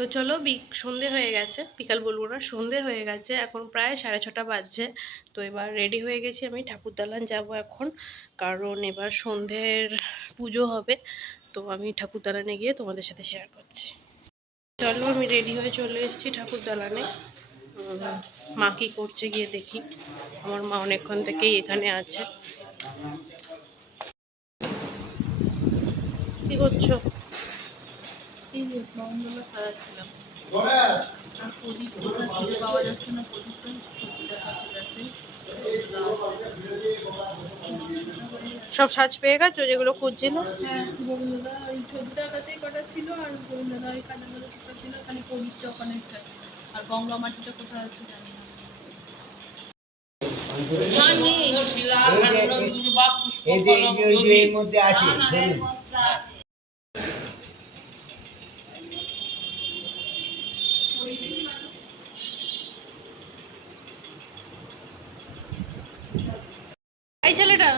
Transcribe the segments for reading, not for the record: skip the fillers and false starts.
তো চলো সন্ধে হয়ে গেছে, বিকাল বলবো না, সন্ধে হয়ে গেছে, এখন প্রায় 6:30 বাজছে। তো এবার রেডি হয়ে গেছি, আমি ঠাকুরদালান যাব এখন, কারণ এবার সন্ধ্যের পুজো হবে। তো আমি ঠাকুরদালানে গিয়ে তোমাদের সাথে শেয়ার করছি। চলো আমি রেডি হয়ে চলে এসেছি ঠাকুরদালানে। মা কী করছে গিয়ে দেখি। আমার মা অনেকক্ষণ থেকেই এখানে আছে। কি করছো? এই যে বমগুলো সাজাচ্ছিলাম। আর প্রদীপ কোথায় খুঁজে পাওয়া যাচ্ছে না, প্রদীপটা ছবিটার কাছে গেছে। সব সাজ পেয়ে গেছো যেগুলো খুঁজছিল? হ্যাঁ, গোবিন্দদা ওই ছবিটার কাছেই কটা ছিল, আর গোবিন্দদা ওই কাজগুলো কোটা ছিল, খালি প্রদীপটা ওখানে চাই। আর গঙ্গা মাটিটা কোথায় আছে জানি না। মধ্যে আছে এই ছেলেটা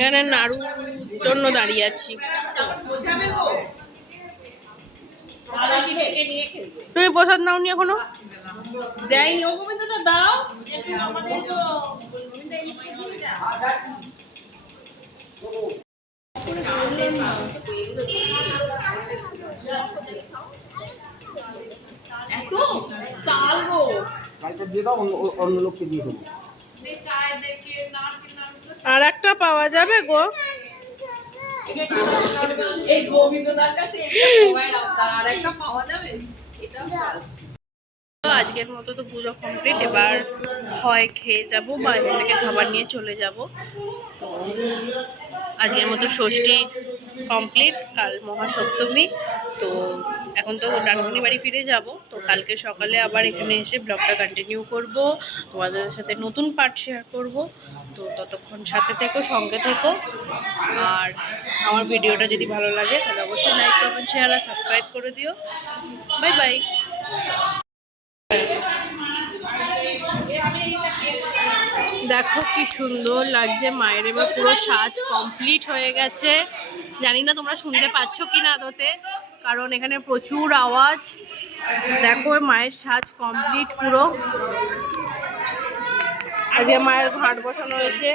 এখানে নাড়ুর জন্য দাঁড়িয়ে আছি। তুমি প্রসাদ নাওনি এখনো? দেয়নি ও গোবিন্দদা, দাও। এত চাল গো, চালটা দিয়ে দাও, অন্য লোককে দিয়ে দেবো। আর একটা পাওয়া যাবে গো? এই গোবিন্দদার কাছে আর একটা পাওয়া যাবে, এটা চাল। তো আজকের মতো তো পুজো কমপ্লিট, এবার হয় খেয়ে যাব বা এখান থেকে খাবার নিয়ে চলে যাব। তো আজকের মতো ষষ্ঠী কমপ্লিট, কাল মহাসপ্তমী। তো এখন তো ডানকুনি বাড়ি ফিরে যাব। তো কালকে সকালে আবার এখানে এসে ব্লগটা কন্টিনিউ করব, তোমাদের সাথে নতুন পার্ট শেয়ার করব। তো ততক্ষণ সাথে থেকো, সঙ্গে থেকো। আর আমার ভিডিওটা যদি ভালো লাগে তাহলে অবশ্যই লাইক, কমেন্ট, শেয়ার আর সাবস্ক্রাইব করে দিও। Bye bye. দেখো কি সুন্দর লাগছে, মায়ের এবার পুরো সাজ কমপ্লিট হয়ে গেছে। জানি না তোমরা শুনতে পাচ্ছ কি না আদতে, কারণ এখানে প্রচুর আওয়াজ। দেখো মায়ের সাজ কমপ্লিট পুরো। আজকে মায়ের ঘাট বসানো হয়েছে।